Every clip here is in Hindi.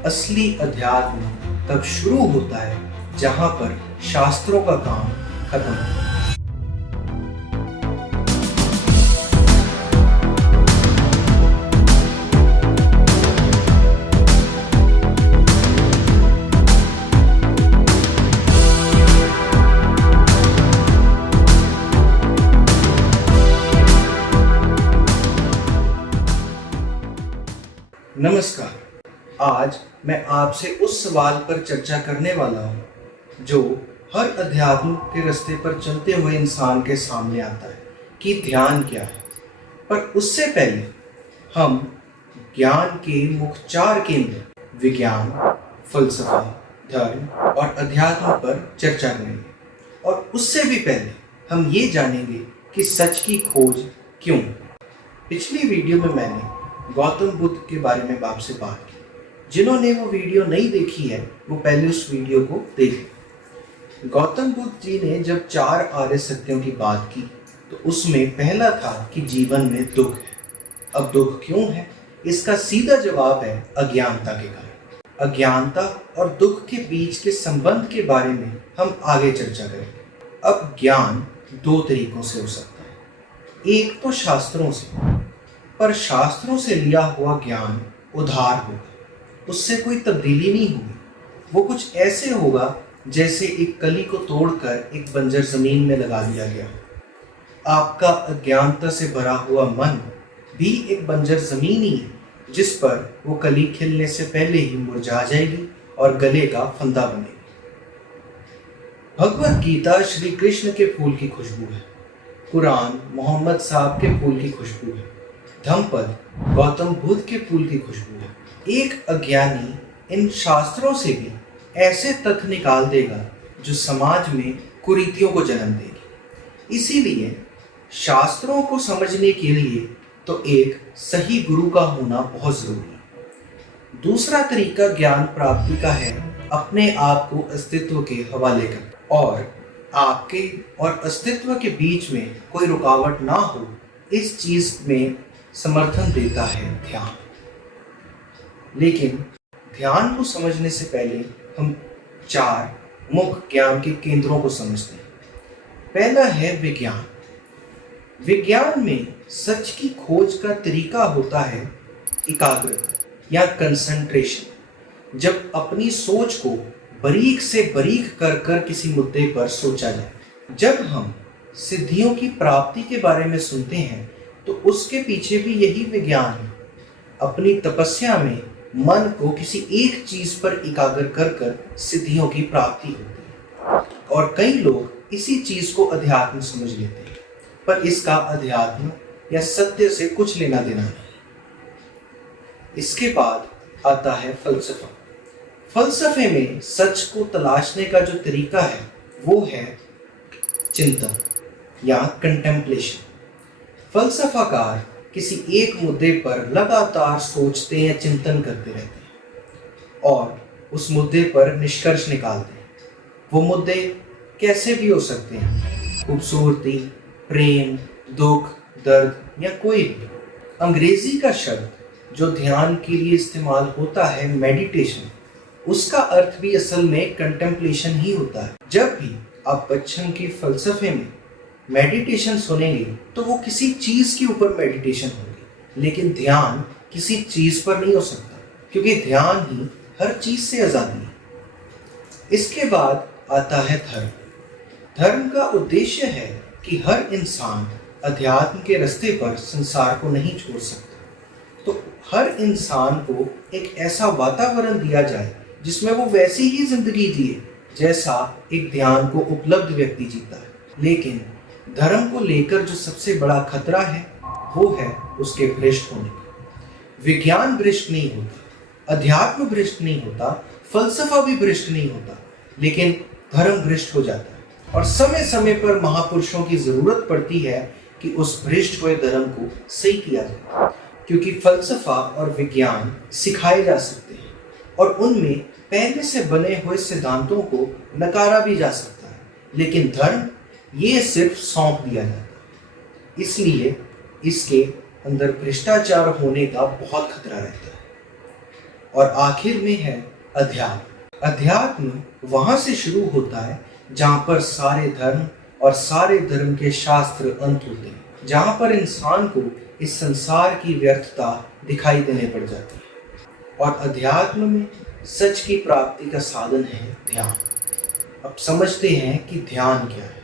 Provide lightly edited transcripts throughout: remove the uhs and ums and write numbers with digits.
असली अध्यात्म तब शुरू होता है जहां पर शास्त्रों का काम खत्म हो। नमस्कार। आज मैं आपसे उस सवाल पर चर्चा करने वाला हूँ जो हर अध्यात्म के रास्ते पर चलते हुए इंसान के सामने आता है कि ध्यान क्या है। पर उससे पहले हम ज्ञान के मुख्य चार केंद्र विज्ञान, फलसफा, धर्म और अध्यात्म पर चर्चा करेंगे। और उससे भी पहले हम ये जानेंगे कि सच की खोज क्यों। पिछली वीडियो में मैंने गौतम बुद्ध के बारे में आपसे बात की। जिन्होंने वो वीडियो नहीं देखी है वो पहले उस वीडियो को देखें। गौतम बुद्ध जी ने जब 4 आर्य सत्यों की बात की तो उसमें पहला था कि जीवन में दुख है। अब दुख क्यों है? इसका सीधा जवाब है अज्ञानता के कारण। अज्ञानता और दुख के बीच के संबंध के बारे में हम आगे चर्चा करेंगे। अब ज्ञान 2 तरीकों से हो सकता है। एक तो शास्त्रों से, पर शास्त्रों से लिया हुआ ज्ञान उधार होगा, उससे कोई तब्दीली नहीं होगी। वो कुछ ऐसे होगा जैसे एक कली को तोड़कर एक बंजर जमीन में लगा दिया गया। आपका अज्ञानता से भरा हुआ मन भी एक बंजर जमीन ही है जिस पर वो कली खिलने से पहले ही मुरझा जाएगी और गले का फंदा बनेगी। भगवत गीता श्री कृष्ण के फूल की खुशबू है, कुरान मोहम्मद साहब के फूल की खुशबू है, धम्मपद गौतम बुद्ध के फूल की खुशबू है। एक अज्ञानी इन शास्त्रों से भी ऐसे तथ्य निकाल देगा जो समाज में कुरीतियों को जन्म देगी। इसीलिए शास्त्रों को समझने के लिए तो एक सही गुरु का होना बहुत जरूरी है। दूसरा तरीका ज्ञान प्राप्ति का है अपने आप को अस्तित्व के हवाले कर, और आपके और अस्तित्व के बीच में कोई रुकावट ना हो, इस चीज में समर्थन देता है ध्यान। लेकिन ध्यान को समझने से पहले हम 4 मुख्य ज्ञान के केंद्रों को समझते हैं। पहला है विज्ञान। विज्ञान में सच की खोज का तरीका होता है एकाग्रता या कंसंट्रेशन। जब अपनी सोच को बारीक से बारीक कर कर किसी मुद्दे पर सोचा जाए। जब हम सिद्धियों की प्राप्ति के बारे में सुनते हैं तो उसके पीछे भी यही विज्ञान है। अपनी तपस्या में मन को किसी एक चीज पर एकाग्र कर कर सिद्धियों की प्राप्ति होती है। और कई लोग इसी चीज को अध्यात्म समझ लेते हैं, पर इसका अध्यात्म या सत्य से कुछ लेना देना नहीं। इसके बाद आता है फलसफा। फलसफे में सच को तलाशने का जो तरीका है वो है चिंतन या कंटेम्पलेशन। फलसफाकार किसी एक मुद्दे पर लगातार सोचते हैं, चिंतन करते रहते हैं और उस मुद्दे पर निष्कर्ष निकालते हैं। वो मुद्दे कैसे भी हो सकते हैं, खूबसूरती, प्रेम, दुख, दर्द या कोई भी। अंग्रेजी का शब्द जो ध्यान के लिए इस्तेमाल होता है मेडिटेशन, उसका अर्थ भी असल में कंटेम्पलेशन ही होता है। जब भी आप पश्चिम के फलसफे में मेडिटेशन सुनेंगे तो वो किसी चीज के ऊपर मेडिटेशन होगी, लेकिन ध्यान किसी चीज पर नहीं हो सकता, क्योंकि ध्यान ही हर चीज से आजादी है। इसके बाद आता है धर्म। धर्म का उद्देश्य है कि हर इंसान अध्यात्म के रास्ते पर संसार को नहीं छोड़ सकता, तो हर इंसान को एक ऐसा वातावरण दिया जाए जिसमें वो वैसी ही जिंदगी जिए जैसा एक ध्यान को उपलब्ध व्यक्ति जीता है। लेकिन धर्म को लेकर जो सबसे बड़ा खतरा है वो है उसके भ्रष्ट होने का। विज्ञान भ्रष्ट नहीं होता, अध्यात्म भ्रष्ट नहीं होता, फलसफा भी भ्रष्ट नहीं होता, लेकिन धर्म भ्रष्ट हो जाता है। और समय समय पर महापुरुषों की जरूरत पड़ती है कि उस भ्रष्ट हुए धर्म को सही किया जाए, क्योंकि फलसफा और विज्ञान सिखाए जा सकते हैं और उनमें पहले से बने हुए सिद्धांतों को नकारा भी जा सकता है, लेकिन धर्म ये सिर्फ सौंप दिया जाता है। इसलिए इसके अंदर भ्रष्टाचार होने का बहुत खतरा रहता है। और आखिर में है अध्यात्म। अध्यात्म वहां से शुरू होता है जहां पर सारे धर्म और सारे धर्म के शास्त्र अंत होते हैं, जहां पर इंसान को इस संसार की व्यर्थता दिखाई देने पड़ जाती है। और अध्यात्म में सच की प्राप्ति का साधन है ध्यान। अब समझते हैं कि ध्यान क्या है।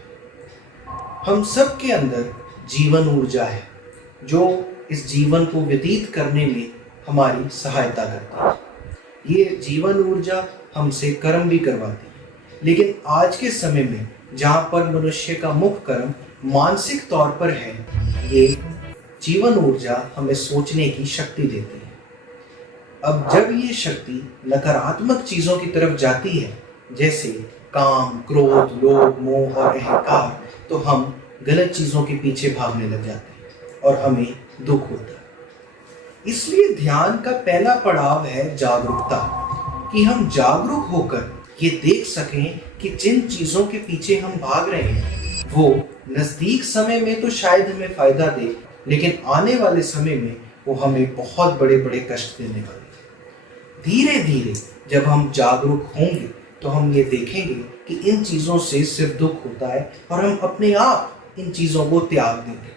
हम सब के अंदर जीवन ऊर्जा है जो इस जीवन को व्यतीत करने में हमारी सहायता करती है। ये जीवन ऊर्जा हमसे कर्म भी करवाती है, लेकिन आज के समय में जहाँ पर मनुष्य का मुख्य कर्म मानसिक तौर पर है, ये जीवन ऊर्जा हमें सोचने की शक्ति देती है। अब जब ये शक्ति नकारात्मक चीजों की तरफ जाती है, जैसे काम, क्रोध, लोभ, मोह और अहंकार, तो हम गलत चीजों के पीछे भागने लग जाते हैं और हमें दुख होता है। इसलिए ध्यान का पहला पड़ाव है जागरूकता, कि हम जागरूक होकर ये देख सकें कि जिन चीजों के पीछे हम भाग रहे हैं वो नजदीक समय में तो शायद हमें फायदा दे, लेकिन आने वाले समय में वो हमें बहुत बड़े बड़े कष्ट देने वाले। धीरे धीरे जब हम जागरूक होंगे तो हम ये देखेंगे कि इन चीज़ों से सिर्फ दुख होता है और हम अपने आप इन चीज़ों को त्याग देंगे।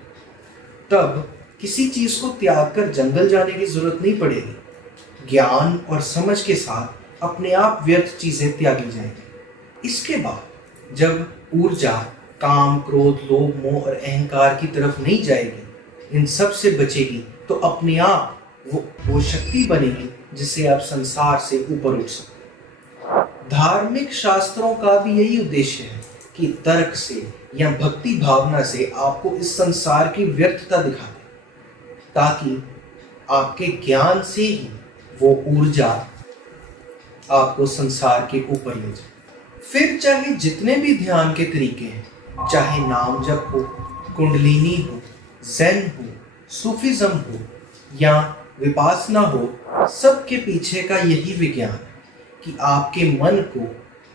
तब किसी चीज़ को त्याग कर जंगल जाने की जरूरत नहीं पड़ेगी। ज्ञान और समझ के साथ अपने आप व्यर्थ चीज़ें त्यागी जाएंगी। इसके बाद जब ऊर्जा काम, क्रोध, लोभ, मोह और अहंकार की तरफ नहीं जाएगी, इन सब से बचेगी, तो अपने आप वो शक्ति बनेगी जिससे आप संसार से ऊपर उठ सकते। धार्मिक शास्त्रों का भी यही उद्देश्य है कि तर्क से या भक्ति भावना से आपको इस संसार की व्यर्थता दिखा दे, ताकि आपके ज्ञान से ही वो ऊर्जा आपको संसार के ऊपर ले जाए। फिर चाहे जितने भी ध्यान के तरीके हैं, चाहे नाम जप हो, कुंडलिनी हो, ज़ेन हो, सूफिज्म हो या विपासना हो, सबके पीछे का यही विज्ञान है कि आपके मन को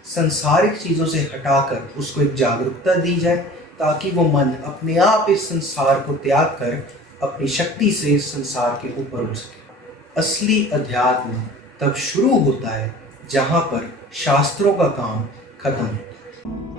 संसारिक चीज़ों से हटाकर उसको एक जागरूकता दी जाए, ताकि वो मन अपने आप इस संसार को त्याग कर अपनी शक्ति से इस संसार के ऊपर उठ सके। असली अध्यात्म तब शुरू होता है जहाँ पर शास्त्रों का काम खत्म होता है।